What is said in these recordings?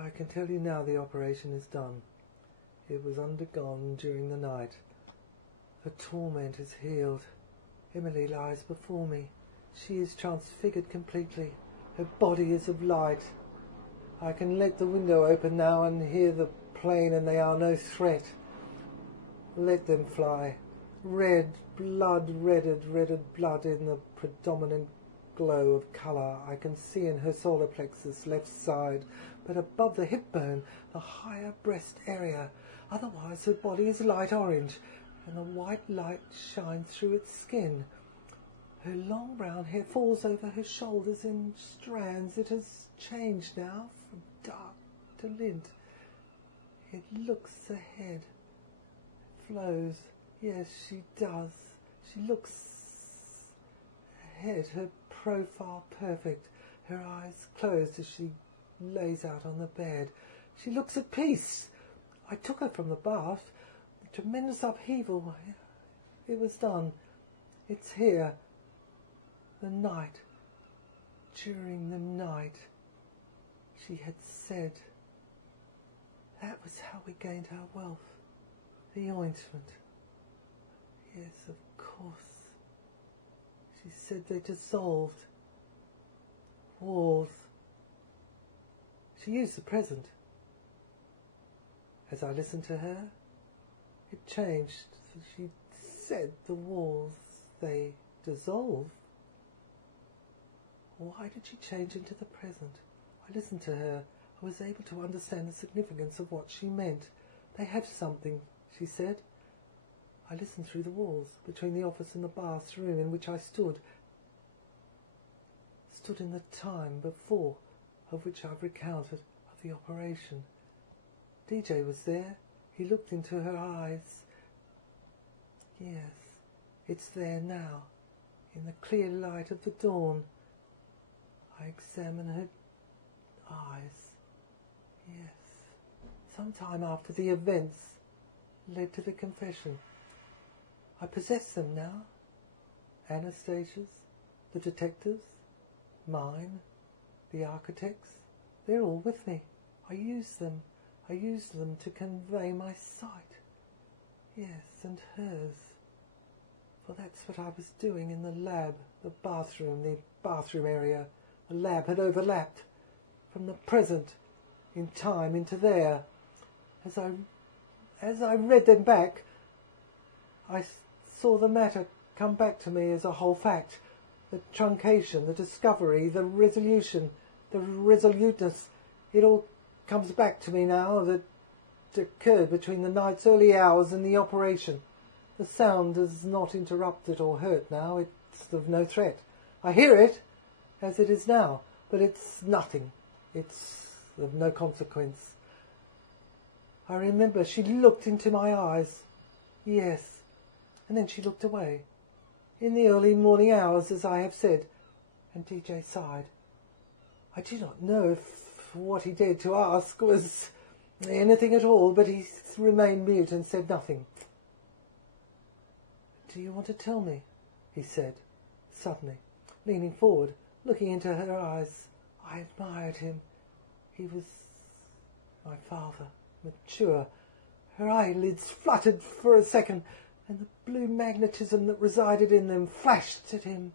I can tell you now the operation is done. It was undergone during the night. The torment is healed. Emily lies before me. She is transfigured completely. Her body is of light. I can let the window open now and hear the plane, and they are no threat. Let them fly. Red blood, redded blood in the predominant glow of colour I can see in her solar plexus, left side, but above the hip bone, the higher breast area. Otherwise her body is light orange, and the white light shines through its skin. Her long brown hair falls over her shoulders in strands. It has changed now from dark to lint. It looks ahead. It flows. Yes, she does. She looks ahead, her profile perfect, her eyes closed as she lays out on the bed. She looks at peace. I took her from the bath. A tremendous upheaval. It was done. It's here. The night. During the night. She had said. That was how we gained our wealth. The ointment. Yes, of course. She said they dissolved. Walls. She used the present. As I listened to her, it changed. She said the walls, they dissolve. Why did she change into the present? I listened to her. I was able to understand the significance of what she meant. They have something, she said. I listened through the walls, between the office and the bathroom in which I stood in the time before, of which I've recounted, of the operation. DJ was there. He looked into her eyes. Yes, it's there now, in the clear light of the dawn. I examine her eyes. Yes, some time after the events led to the confession. I possess them now. Anastasia's, the detectives, mine, the architects, they're all with me. I use them. I use them to convey my sight. Yes, and hers. For that's what I was doing in the lab, the bathroom area. The lab had overlapped from the present in time into there. As I read them back, I saw the matter come back to me as a whole fact. The truncation, the discovery, the resolution, the resoluteness. It all comes back to me now that occurred between the night's early hours and the operation. The sound is not interrupted or hurt now. It's of no threat. I hear it, as it is now, but it's nothing. It's of no consequence. I remember she looked into my eyes. Yes. And then she looked away. In the early morning hours, as I have said. And DJ sighed. I do not know if what he dared to ask was anything at all, but he remained mute and said nothing. Do you want to tell me? He said, suddenly, leaning forward, looking into her eyes. I admired him. He was my father, mature. Her eyelids fluttered for a second, and the blue magnetism that resided in them flashed at him.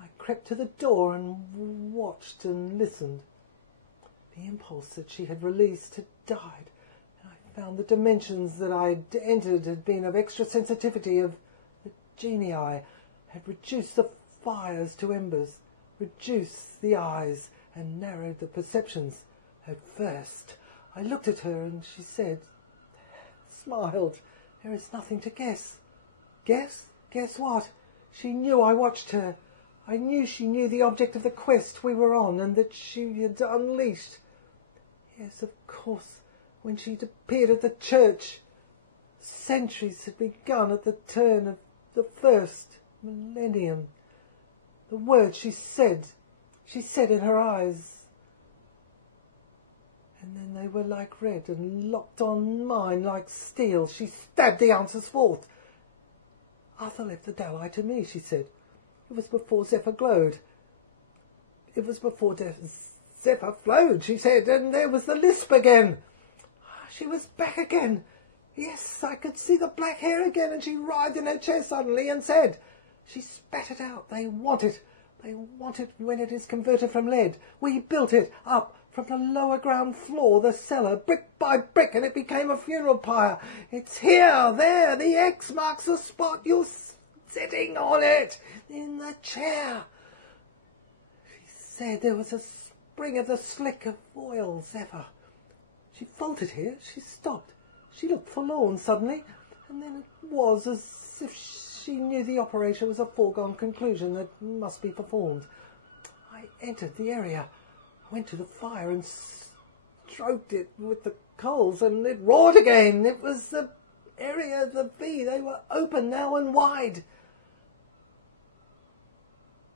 I crept to the door and watched and listened. The impulse that she had released had died, and I found the dimensions that I had entered had been of extra sensitivity, of the genii, had reduced the fires to embers, reduced the eyes, and narrowed the perceptions. At first, I looked at her, and she said, smiled, there is nothing to guess. Guess? Guess what? She knew I watched her. I knew she knew the object of the quest we were on, and that she had unleashed. Yes, of course, when she'd appeared at the church. Centuries had begun at the turn of the first millennium. The words she said in her eyes. And then they were like red and locked on mine like steel. She stabbed the answers forth. Arthur left the Dalai to me, she said. It was before Zephyr glowed. It was before Zephyr flowed, she said, and there was the lisp again. She was back again. Yes, I could see the black hair again, and she writhed in her chair suddenly and said, she spat it out, they want it when it is converted from lead. We built it up from the lower ground floor, the cellar, brick by brick, and it became a funeral pyre. It's here, there, the X marks the spot. You're sitting on it, in the chair. She said there was a spring of the slick of oil, Zephyr. She faltered here, she stopped. She looked forlorn suddenly, and then it was as if she knew the operation was a foregone conclusion that must be performed. I entered the area. I went to the fire and stroked it with the coals, and it roared again. It was the area of the V. They were open now and wide.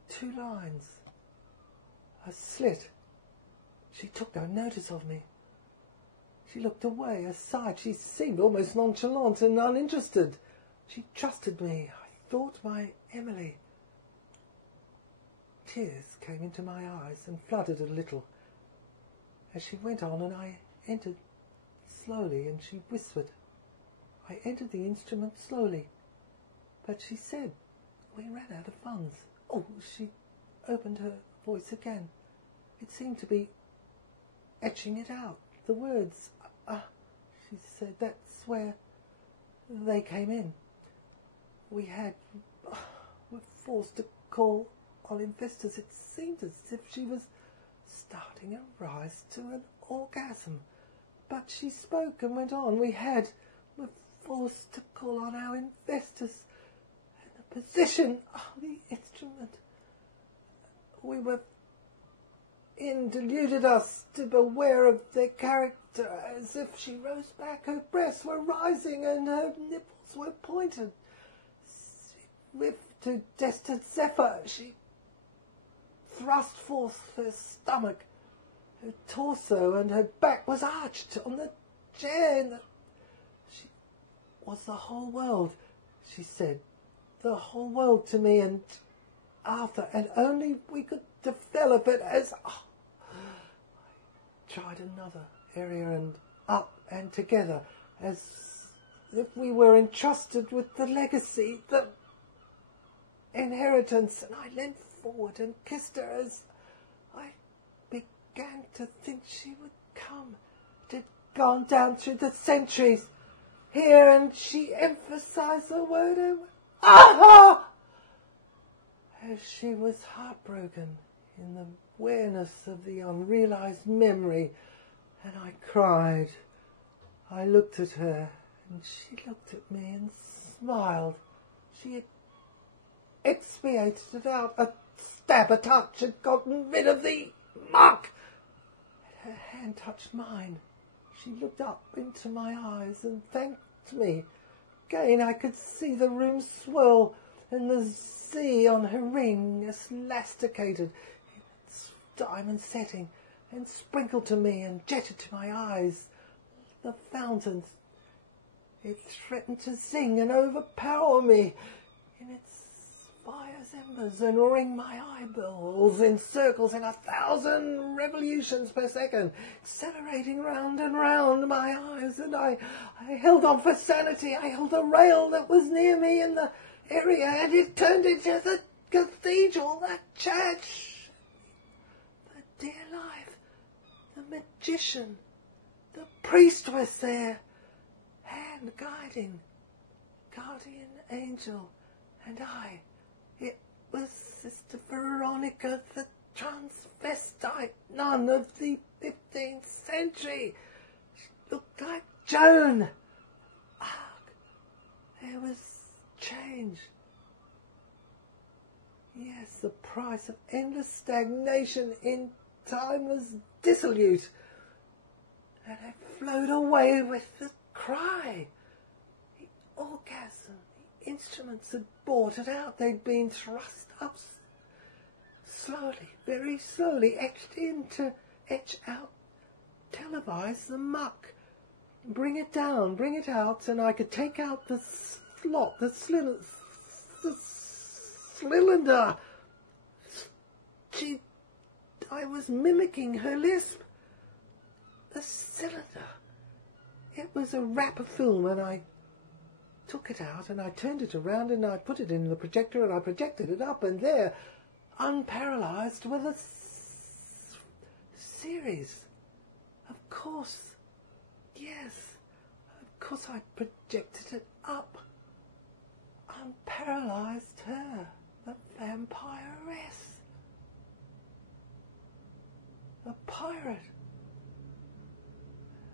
2 lines. A slit. She took no notice of me. She looked away, aside. She seemed almost nonchalant and uninterested. She trusted me. I thought my Emily. Tears came into my eyes and flooded a little as she went on, and I entered slowly, and she whispered. I entered the instrument slowly, but she said we ran out of funds. Oh, she opened her voice again. It seemed to be etching it out. The words, she said, that's where they came in. We were forced to call on investors. It seemed as if she was starting a rise to an orgasm. But she spoke and went on. We were forced to call on our investors. And the position of the instrument we were in deluded us to beware of their character. As if she rose back, her breasts were rising and her nipples were pointed. With to destined Zephyr, she thrust forth her stomach, her torso, and her back was arched on the chair. She was the whole world, she said, the whole world to me and Arthur, and only we could develop it as... I tried another area, and up and together, as if we were entrusted with the legacy, the inheritance, and I leant forward and kissed her as I began to think she would come. It had gone down through the centuries here, and she emphasized the word, ah! As she was heartbroken in the awareness of the unrealized memory, and I cried. I looked at her, and she looked at me and smiled. She had expiated it out. A stab, a touch had gotten rid of the mark. Her hand touched mine. She looked up into my eyes and thanked me. Again I could see the room swirl, and the Z on her ring elasticated in its diamond setting, and sprinkled to me and jetted to my eyes the fountains. It threatened to zing and overpower me in its fire's embers and wring my eyeballs in circles in 1,000 revolutions per second, accelerating round and round my eyes, and I held on for sanity. I held a rail that was near me in the area, and it turned into the cathedral, the church, the dear life, the magician, the priest was there, hand guiding, guardian angel, and I. It was Sister Veronica, the transvestite nun of the 15th century. She looked like Joan. There was change. Yes, the price of endless stagnation in time was dissolute. And I flowed away with the cry. The orgasm. The instruments had brought it out. They'd been thrust up slowly, very slowly, etched in to etch out, televise the muck. Bring it down, bring it out, and I could take out the slot, the cylinder. She I was mimicking her lisp. The cylinder. It was a wrap of film, and I took it out and I turned it around and I put it in the projector and I projected it up, and there, unparalysed, with a series. Of course. Yes. Of course I projected it up. Unparalysed her. The vampiress. A pirate.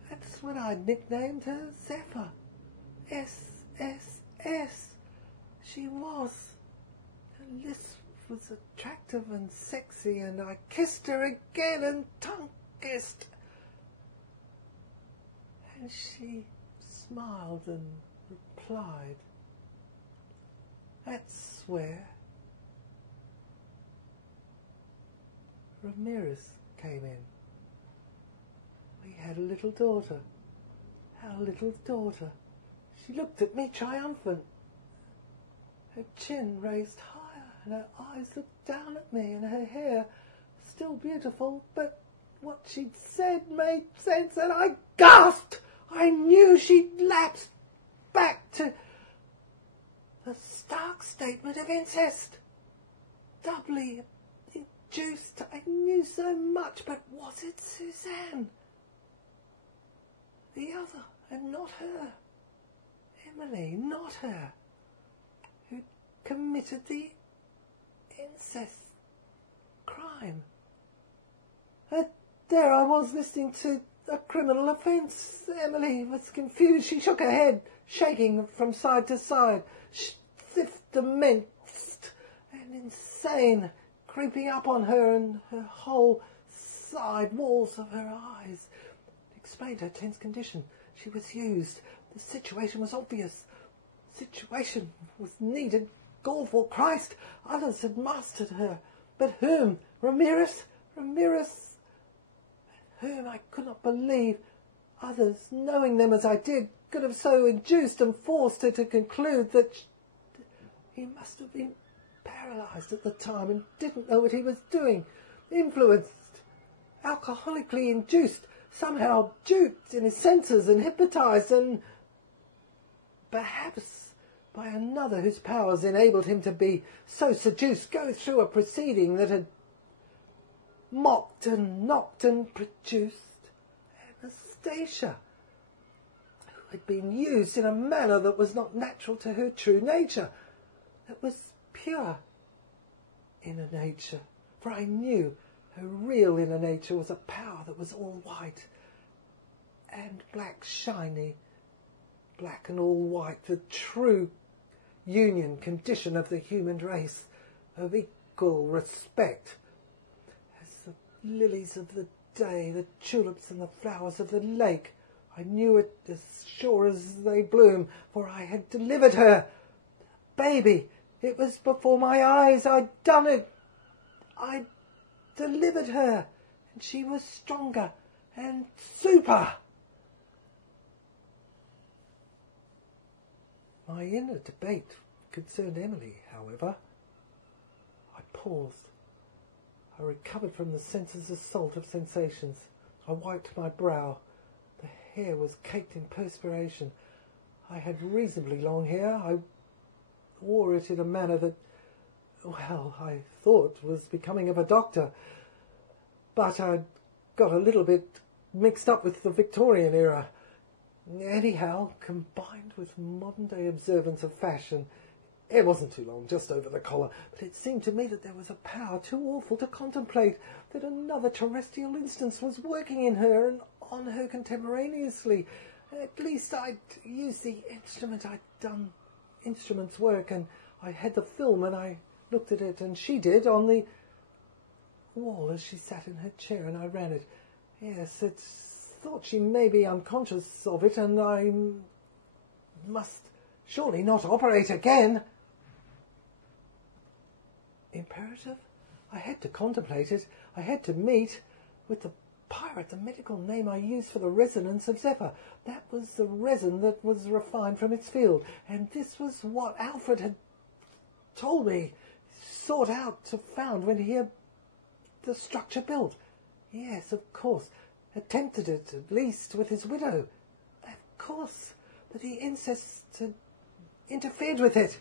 That's what I nicknamed her, Zephyr. S. She was. Her lisp was attractive and sexy, and I kissed her again and tongue-kissed. And she smiled and replied, "That's where." Ramirez came in. We had a little daughter. Our little daughter. She looked at me triumphant. Her chin raised higher, and her eyes looked down at me, and her hair, still beautiful, but what she'd said made sense, and I gasped. I knew she'd lapsed back to the stark statement of incest. Doubly induced. I knew so much, but was it Suzanne? The other, and not her. Emily, not her, who committed the incest crime. There I was, listening to a criminal offence. Emily was confused. She shook her head, shaking from side to side, stiff, demenced and insane, creeping up on her, and her whole side walls of her eyes explained her tense condition. She was used. The situation was obvious. The situation was needed. Gawful Christ! Others had mastered her. But whom? Ramirez? Ramirez? Whom I could not believe. Others, knowing them as I did, could have so induced and forced her to conclude that he must have been paralysed at the time and didn't know what he was doing. Influenced, alcoholically induced, somehow duped in his senses and hypnotised, and perhaps by another whose powers enabled him to be so seduced, go through a proceeding that had mocked and knocked and produced Anastasia, who had been used in a manner that was not natural to her true nature, that was pure inner nature. For I knew her real inner nature was a power that was all white and black, shiny, black and all white, the true union condition of the human race, of equal respect, as the lilies of the day, the tulips and the flowers of the lake. I knew it as sure as they bloom, for I had delivered her. Baby, it was before my eyes. I'd done it. I'd delivered her, and she was stronger and super. My inner debate concerned Emily, however. I paused. I recovered from the sense's assault of sensations. I wiped my brow. The hair was caked in perspiration. I had reasonably long hair. I wore it in a manner that, well, I thought was becoming of a doctor. But I'd got a little bit mixed up with the Victorian era. Anyhow, combined with modern-day observance of fashion, it wasn't too long, just over the collar, but it seemed to me that there was a power too awful to contemplate, that another terrestrial instance was working in her and on her contemporaneously. At least I'd used the instrument. I'd done instrument's work, and I had the film, and I looked at it, and she did, on the wall as she sat in her chair, and I ran it. Yes, thought she may be unconscious of it, and I must surely not operate again. Imperative? I had to contemplate it. I had to meet with the pirate, the medical name I used for the resonance of Zephyr. That was the resin that was refined from its field, and this was what Alfred had told me, sought out, to found when he the structure built. Yes, of course. Attempted it, at least, with his widow. Of course. But the incest had interfered with it.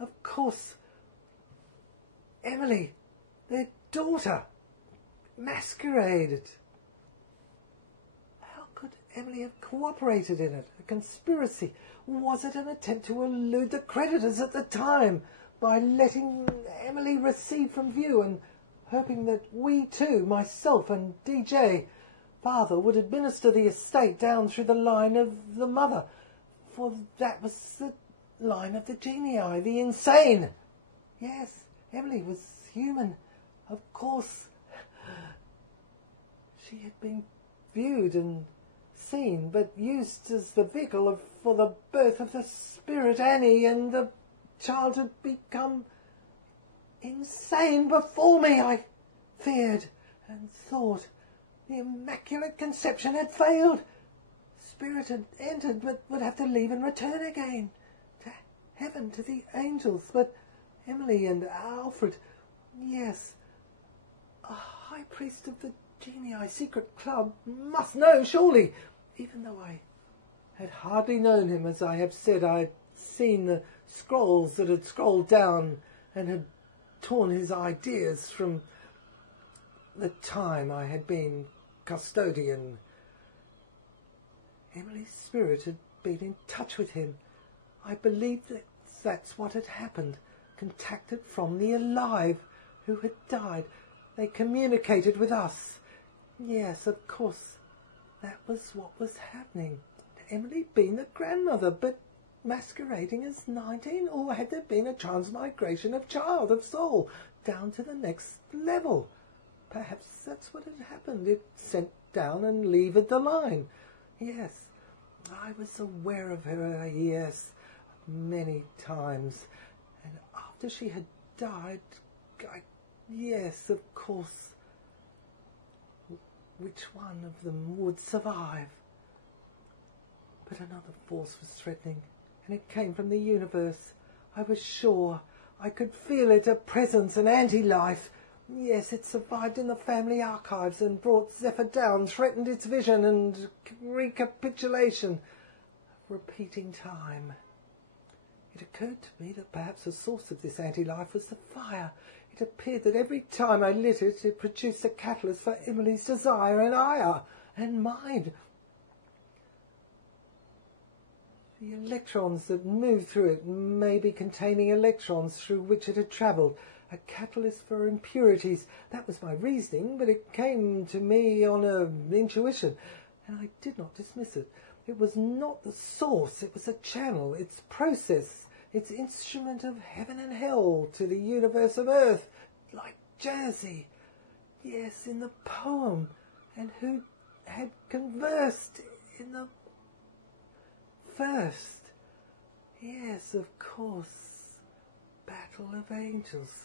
Of course. Emily, their daughter, masqueraded. How could Emily have cooperated in it? A conspiracy? Was it an attempt to elude the creditors at the time by letting Emily recede from view and hoping that we two, myself and DJ, father, would administer the estate down through the line of the mother? For that was the line of the genii, the insane. Yes, Emily was human, of course. She had been viewed and seen, but used as the vehicle for the birth of the spirit Annie, and the child had become insane before me. I feared and thought the Immaculate Conception had failed. Spirit had entered, but would have to leave and return again to heaven, to the angels. But Emily and Alfred, yes, a high priest of the Genii Secret Club must know, surely. Even though I had hardly known him, as I have said, I had seen the scrolls that had scrolled down and had torn his ideas from the time I had been custodian. Emily's spirit had been in touch with him. I believed that that's what had happened. Contacted from the alive who had died. They communicated with us. Yes, of course, that was what was happening. Had Emily been the grandmother, but masquerading as 19? Or had there been a transmigration of child, of soul, down to the next level? Perhaps that's what had happened. It sent down and levered the line. Yes, I was aware of her, yes, many times. And after she had died, yes, of course. Which one of them would survive? But another force was threatening, and it came from the universe. I was sure. I could feel it, a presence, an anti-life. Yes, it survived in the family archives and brought Zephyr down, threatened its vision and recapitulation. Repeating time. It occurred to me that perhaps the source of this anti-life was the fire. It appeared that every time I lit it, it produced a catalyst for Emily's desire and ire, and mine. The electrons that moved through it may be containing electrons through which it had travelled, a catalyst for impurities. That was my reasoning, but it came to me on an intuition, and I did not dismiss it. It was not the source, it was a channel, its process, its instrument of heaven and hell to the universe of earth, like Jersey. Yes, in the poem, and who had conversed in the first. Yes, of course, Battle of Angels.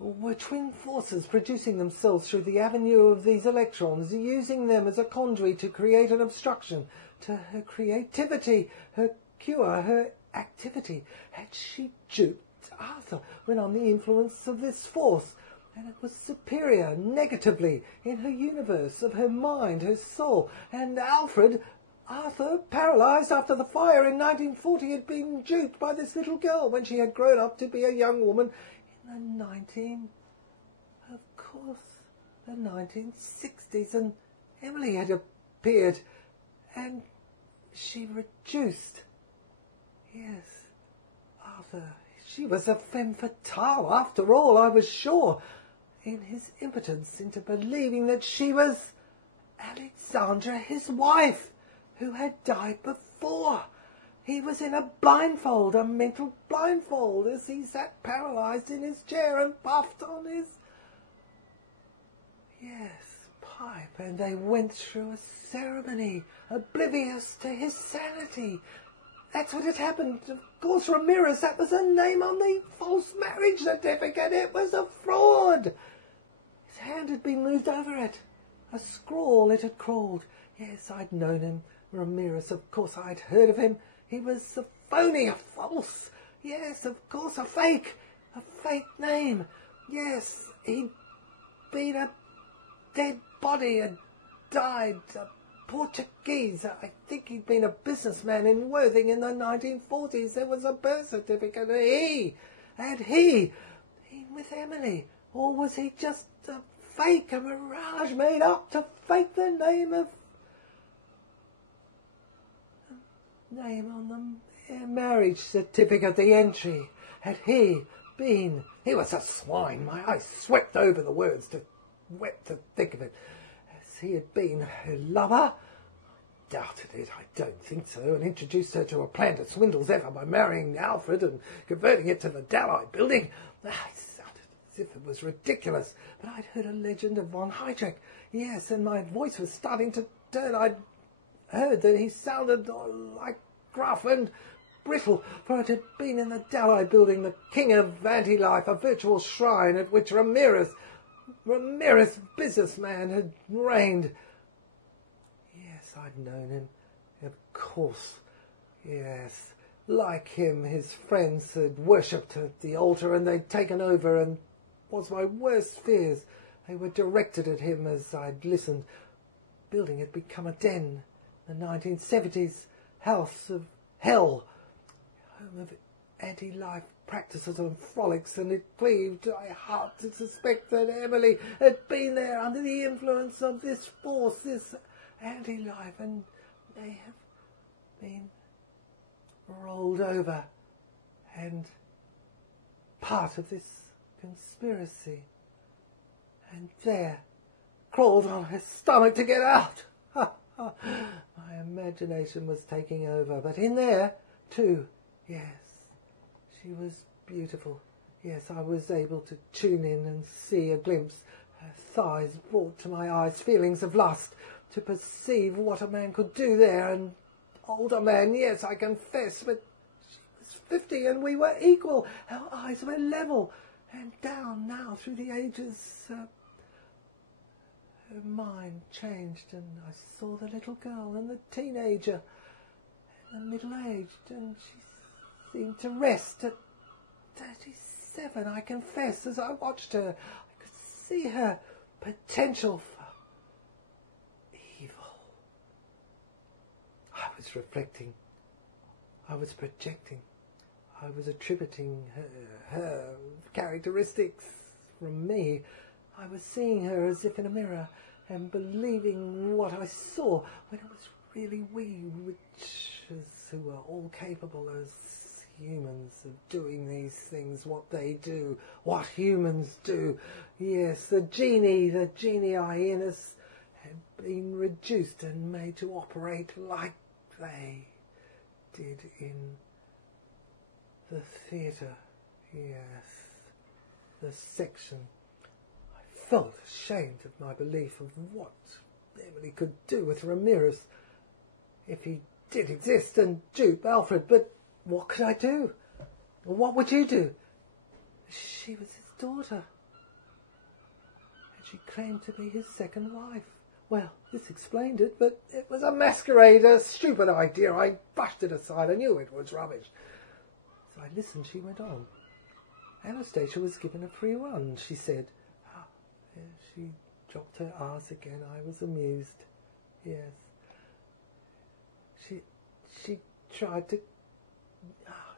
Were twin forces producing themselves through the avenue of these electrons, using them as a conduit to create an obstruction to her creativity, her cure, her activity. Had she duped Arthur when on the influence of this force, and it was superior negatively in her universe of her mind, her soul, and Arthur, paralysed after the fire in 1940, had been duped by this little girl when she had grown up to be a young woman in the 1960s, and Emily had appeared, and she reduced. Yes, Arthur, she was a femme fatale after all, I was sure, in his impotence into believing that she was Alexandra, his wife, who had died before. He was in a blindfold, a mental blindfold, as he sat paralysed in his chair and puffed on his pipe, and they went through a ceremony, oblivious to his sanity. That's what had happened. Of course, Ramirez, that was the name on the false marriage certificate. It was a fraud. His hand had been moved over it. A scrawl, it had crawled. Yes, I'd known him. Ramirez, of course, I'd heard of him. He was a phony, a false. Yes, of course, a fake name. Yes, he'd been a dead body, had died. Portuguese. I think he'd been a businessman in Worthing in the 1940s. There was a birth certificate. Had he with Emily? Or was he just a fake, a mirage made up to fake the name on the marriage certificate, the entry? Had he been... He was a swine. My eyes swept over the words, wet to think of it. As he had been her lover? Doubted it, I don't think so, and introduced her to a plan to swindle Zephyr by marrying Alfred and converting it to the Dalai building. I sounded as if it was ridiculous, but I'd heard a legend of von Heydrich. Yes, and my voice was starting to turn. I'd heard that he sounded like gruff and brittle, for it had been in the Dalai building, the king of anti-life, a virtual shrine at which Ramirez, businessman, had reigned. Yes, I'd known him, of course. Yes, like him, his friends had worshipped at the altar, and they'd taken over, and was my worst fears. They were directed at him as I'd listened. Building had become a den. The 1970s, house of hell, home of anti-life practices and frolics, and it grieved my heart to suspect that Emily had been there under the influence of this force, this anti-life, and may have been rolled over and part of this conspiracy. And there, crawled on her stomach to get out. My imagination was taking over, but in there, too, yes, she was beautiful. Yes, I was able to tune in and see a glimpse. Her thighs brought to my eyes feelings of lust, to perceive what a man could do there, an older man, yes, I confess, but she was 50 and we were equal. Our eyes were level, and down now through the ages, her mind changed, and I saw the little girl and the teenager and the middle-aged, and she seemed to rest at 37, I confess. As I watched her, I could see her potential for evil. I was reflecting. I was projecting. I was attributing her characteristics from me. I was seeing her as if in a mirror, and believing what I saw, when it was really we witches who were all capable as humans of doing these things, what they do, what humans do. Yes, the genii in us had been reduced and made to operate like they did in the theatre. Yes, the section. I felt ashamed of my belief of what Emily could do with Ramirez, if he did exist, and dupe Alfred. But what could I do? What would you do? She was his daughter, and she claimed to be his second wife. Well, this explained it, but it was a masquerade, a stupid idea. I brushed it aside. I knew it was rubbish. So I listened. She went on. Anastasia was given a free run, she said. She dropped her R's again. I was amused. Yes. She tried to...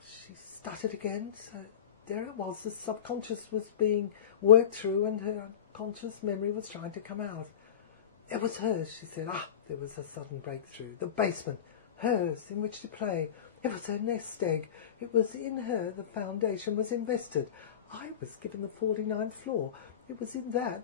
she stuttered again. So there it was. The subconscious was being worked through, and her unconscious memory was trying to come out. It was hers, she said. There was a sudden breakthrough. The basement. Hers, in which to play. It was her nest egg. It was in her the foundation was invested. I was given the 49th floor. It was in that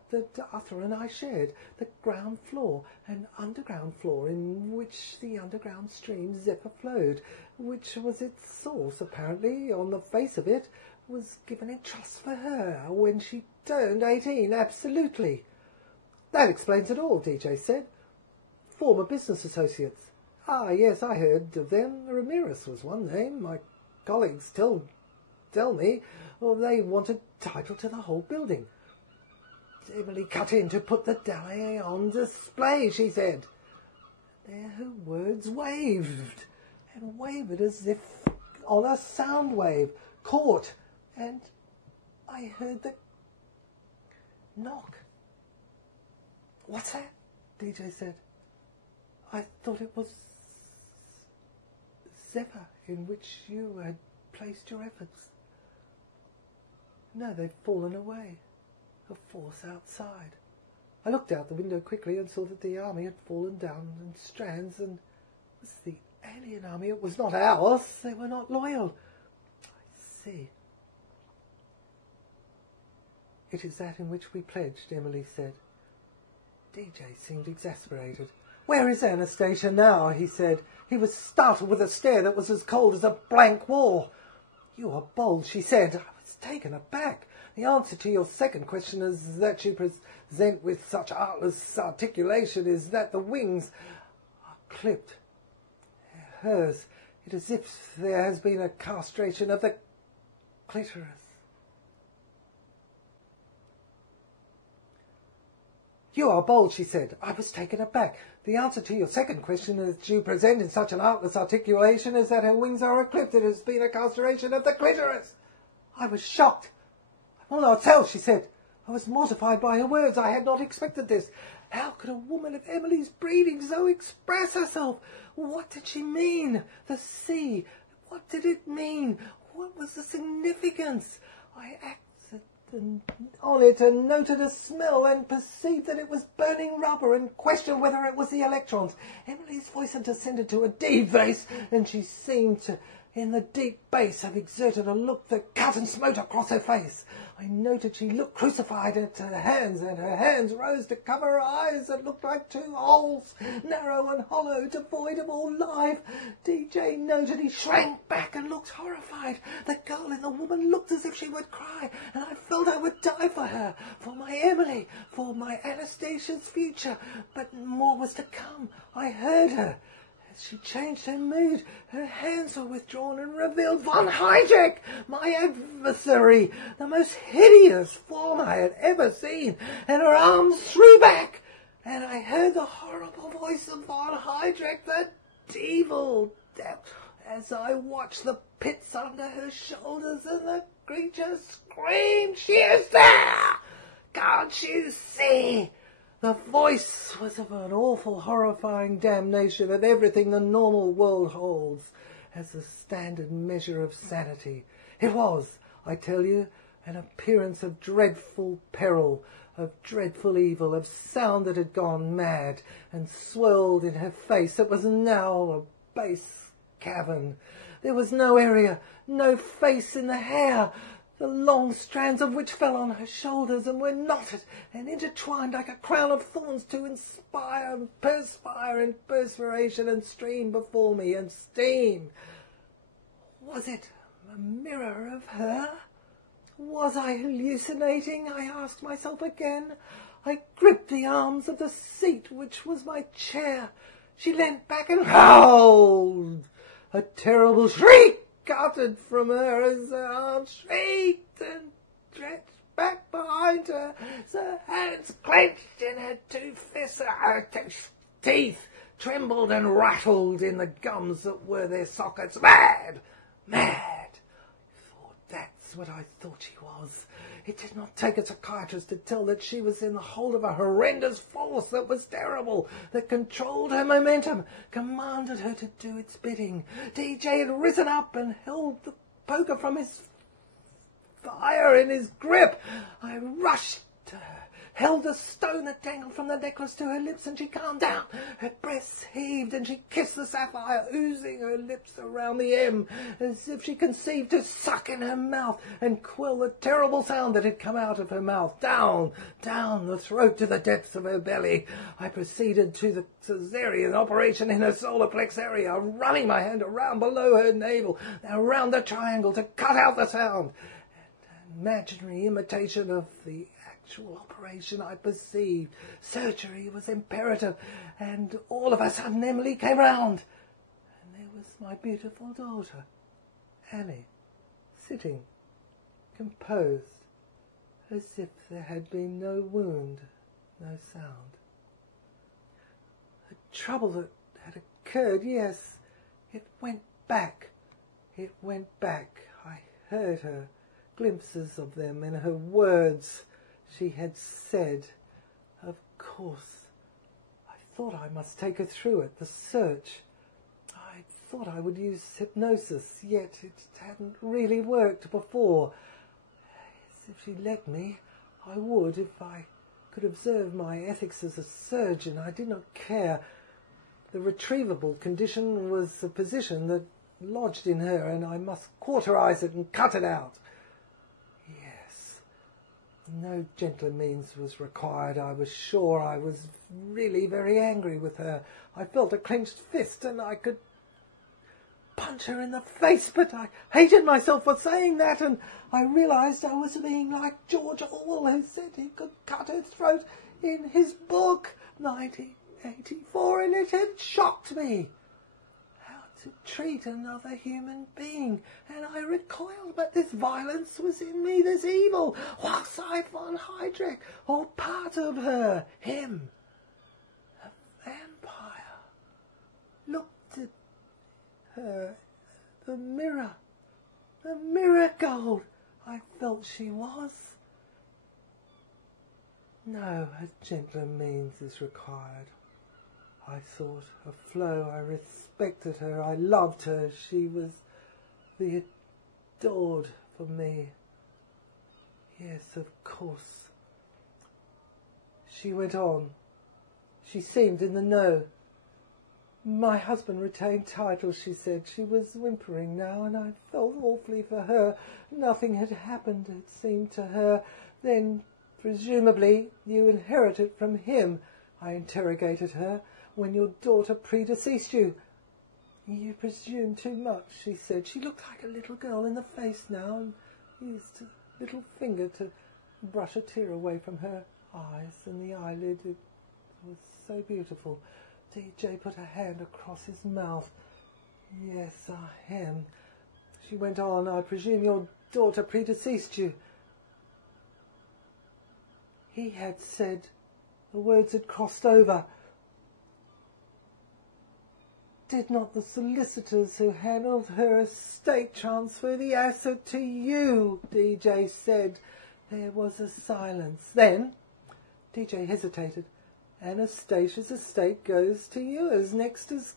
Arthur and I shared, the ground floor, an underground floor in which the underground stream Zephyr flowed, which was its source, apparently, on the face of it, was given in trust for her when she turned 18, absolutely. That explains it all, DJ said. Former business associates. Yes, I heard of them. Ramirez was one name. My colleagues tell me, they wanted title to the whole building. Emily cut in to put the Dalai on display, she said. There her words waved, and wavered as if on a sound wave, caught, and I heard the knock What's that? DJ said. I thought it was Zephyr in which you had placed your efforts. No, they've fallen away. A force outside. I looked out the window quickly and saw that the army had fallen down in strands, and it was the alien army. It was not ours. They were not loyal. I see. It is that in which we pledged, Emily said. DJ seemed exasperated. Where is Anastasia now? He said. He was startled with a stare that was as cold as a blank wall. You are bold, she said. I was taken aback. The answer to your second question is that you present with such artless articulation is that the wings are clipped. Hers. It is as if there has been a castration of the clitoris. You are bold, she said. I was taken aback. The answer to your second question that you present in such an artless articulation is that her wings are clipped. It has been a castration of the clitoris. I was shocked. I will not tell, she said. I was mortified by her words. I had not expected this. How could a woman of Emily's breeding so express herself? What did she mean? The sea. What did it mean? What was the significance? I acted on it and noted a smell and perceived that it was burning rubber and questioned whether it was the electrons. Emily's voice had descended to a deep bass, and she seemed to, in the deep bass, have exerted a look that cut and smote across her face. I noted she looked crucified at her hands, and her hands rose to cover her eyes that looked like two holes, narrow and hollow, devoid of all life. DJ noted he shrank back and looked horrified. The girl in the woman looked as if she would cry, and I felt I would die for her, for my Emily, for my Anastasia's future. But more was to come. I heard her. As she changed her mood, her hands were withdrawn and revealed Von Heydrich, my adversary, the most hideous form I had ever seen, and her arms threw back, and I heard the horrible voice of Von Heydrich, the devil, as I watched the pits under her shoulders, and the creature screamed, "She is there! Can't you see?" The voice was of an awful, horrifying damnation of everything the normal world holds as the standard measure of sanity. It was, I tell you, an appearance of dreadful peril, of dreadful evil, of sound that had gone mad and swirled in her face that was now a base cavern. There was no area, no face in the hair, the long strands of which fell on her shoulders and were knotted and intertwined like a crown of thorns to inspire and perspire and perspiration and stream before me and steam. Was it a mirror of her? Was I hallucinating? I asked myself again. I gripped the arms of the seat which was my chair. She leant back and howled. A terrible shriek uttered from her as her arms shrieked and stretched back behind her, as her hands clenched in her two fists, her teeth trembled and rattled in the gums that were their sockets. Mad! Mad! That's what I thought she was. It did not take a psychiatrist to tell that she was in the hold of a horrendous force that was terrible, that controlled her momentum, commanded her to do its bidding. DJ had risen up and held the poker from his fire in his grip. I rushed to her, held the stone that dangled from the necklace to her lips, and she calmed down. Her breasts heaved, and she kissed the sapphire, oozing her lips around the M, as if she conceived to suck in her mouth and quell the terrible sound that had come out of her mouth, down the throat to the depths of her belly. I proceeded to the caesarean operation in her solar plex area, running my hand around below her navel, around the triangle, to cut out the sound. An imaginary imitation of the actual operation I perceived. Surgery was imperative, and all of a sudden Emily came round, and there was my beautiful daughter, Annie, sitting, composed, as if there had been no wound, no sound. The trouble that had occurred, yes, it went back. I heard her, glimpses of them in her words. She had said, "Of course, thought I must take her through it, the search. I thought I would use hypnosis, yet it hadn't really worked before. If she let me, I would, if I could observe my ethics as a surgeon. I did not care. The retrievable condition was a position that lodged in her, and I must cauterize it and cut it out. Yes, no gentler means was required. I was sure I was really very angry with her. I felt a clenched fist, and I could punch her in the face, but I hated myself for saying that, and I realized I was being like George Orwell, who said he could cut her throat in his book, 1984, and it had shocked me. How to treat another human being, and I recoiled, but this violence was in me, this evil, Hussei von Heydrich, or part of her, him, a vampire, looked at her, the mirror gold. I felt she was. No, a gentler means is required. I thought, a flow. I respected her. I loved her. She was the adored for me. Yes, of course. She went on. She seemed in the know. My husband retained titles, she said. She was whimpering now, and I felt awfully for her. Nothing had happened, it seemed to her. Then, presumably, you inherited from him, I interrogated her, when your daughter predeceased you. You presume too much, she said. She looked like a little girl in the face now, and used a little finger to brush a tear away from her eyes, and the eyelid, it was so beautiful. DJ put a hand across his mouth. Yes, I am. She went on, I presume your daughter predeceased you. He had said, the words had crossed over. Did not the solicitors who handled her estate transfer the asset to you? DJ said. There was a silence. Then DJ hesitated. Anastasia's estate goes to you as next of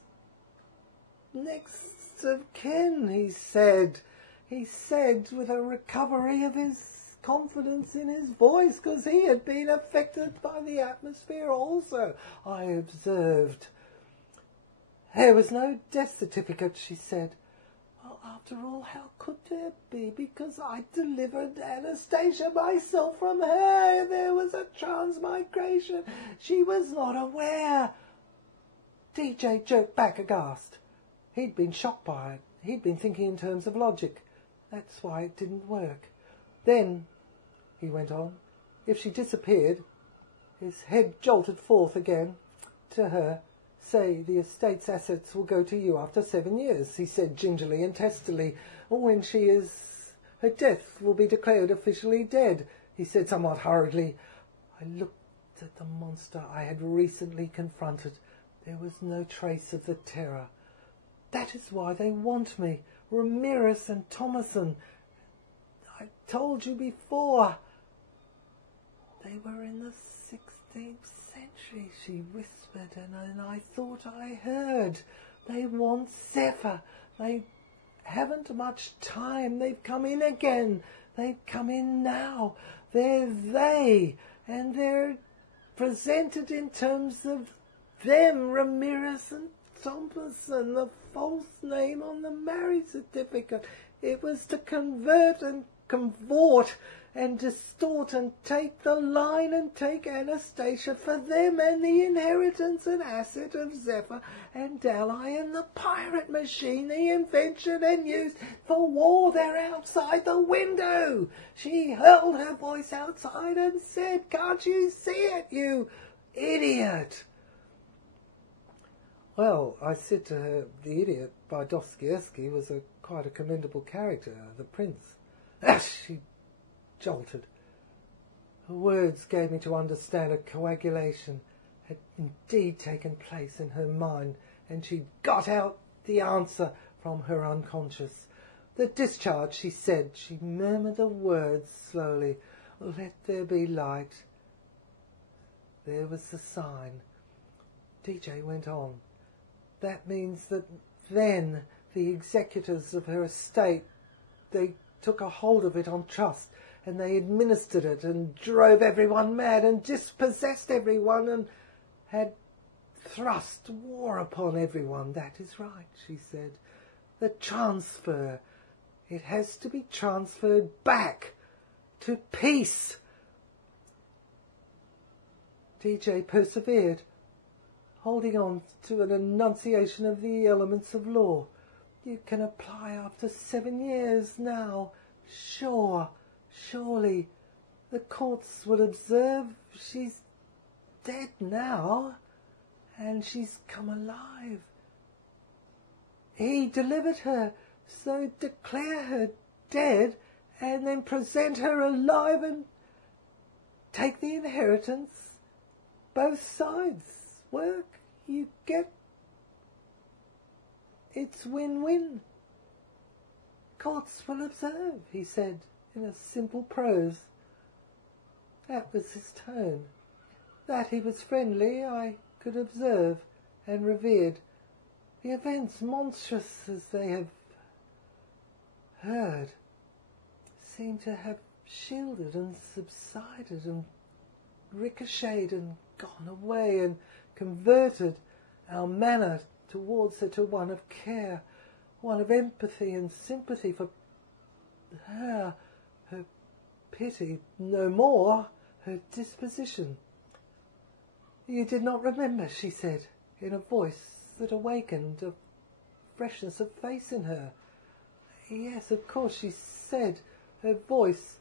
kin, he said. He said with a recovery of his confidence in his voice, because he had been affected by the atmosphere also, I observed. There was no death certificate, she said. Well, after all, how could there be? Because I delivered Anastasia myself from her. There was a transmigration. She was not aware. DJ jerked back aghast. He'd been shocked by it. He'd been thinking in terms of logic. That's why it didn't work. Then, he went on, if she disappeared, his head jolted forth again to her. Say the estate's assets will go to you after 7 years, he said gingerly and testily. When her death will be declared officially dead, he said somewhat hurriedly. I looked at the monster I had recently confronted. There was no trace of the terror. That is why they want me, Ramirez and Thomason. I told you before. They were in the 16th century, she whispered, and I thought I heard. They want Zephyr. They haven't much time. They've come in again. They've come in now. They're they, and they're presented in terms of them, Ramirez and Thompson, the false name on the marriage certificate. It was to convert and cavort and distort and take the line and take Anastasia for them and the inheritance and asset of Zephyr and ally and the pirate machine they invented and used for war. They're outside the window. She hurled her voice outside and said, can't you see it, you idiot? Well, I said to her, the idiot by Dostoevsky was quite a commendable character, the prince. She jolted. Her words gave me to understand a coagulation had indeed taken place in her mind, and she got out the answer from her unconscious. The discharge, she said. She murmured the words slowly. Let there be light. There was the sign. DJ went on. That means that then the executors of her estate, they took a hold of it on trust, and they administered it and drove everyone mad and dispossessed everyone and had thrust war upon everyone. That is right, she said. The transfer. It has to be transferred back to peace. DJ persevered, holding on to an enunciation of the elements of law. You can apply after 7 years now. Surely. The courts will observe she's dead now, and she's come alive. He delivered her, so declare her dead, and then present her alive and take the inheritance. Both sides work. You get... It's win-win. Courts will observe, he said, in a simple prose. That was his tone. That he was friendly I could observe and revered. The events, monstrous as they have heard, seemed to have shielded and subsided and ricocheted and gone away and converted our manner towards her to one of care, one of empathy and sympathy for her pity, no more, her disposition. You did not remember, she said, in a voice that awakened a freshness of face in her. Yes, of course, she said, her voice.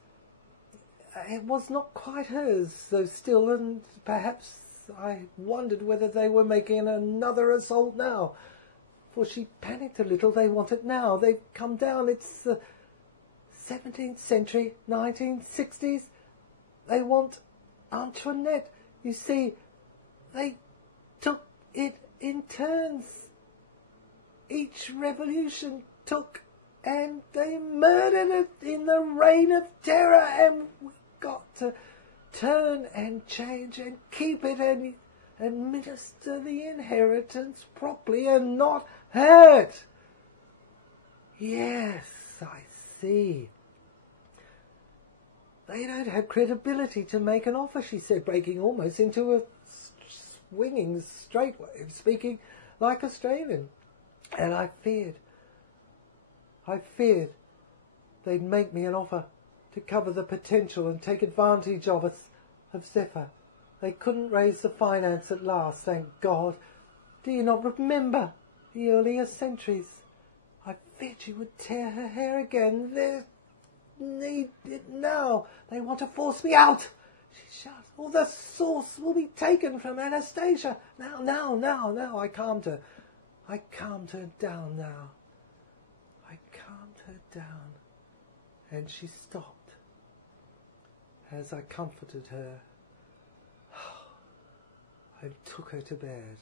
It was not quite hers, though still, and perhaps I wondered whether they were making another assault now. For she panicked a little. They want it now. They've come down. It's the 17th century, 1960s. They want Antoinette. You see, they took it in turns. Each revolution took, and they murdered it in the reign of terror, and we got to turn and change and keep it and administer the inheritance properly and not hurt. Yes, I see. They don't have credibility to make an offer, she said, breaking almost into a swinging straight way of speaking like Australian. And I feared they'd make me an offer to cover the potential and take advantage of us, of Zephyr. They couldn't raise the finance at last, thank God. Do you not remember the earlier centuries? I feared she would tear her hair again. They need it now. They want to force me out. She shouted. All the source will be taken from Anastasia. Now. I calmed her. I calmed her down now. I calmed her down. And she stopped. As I comforted her, I took her to bed.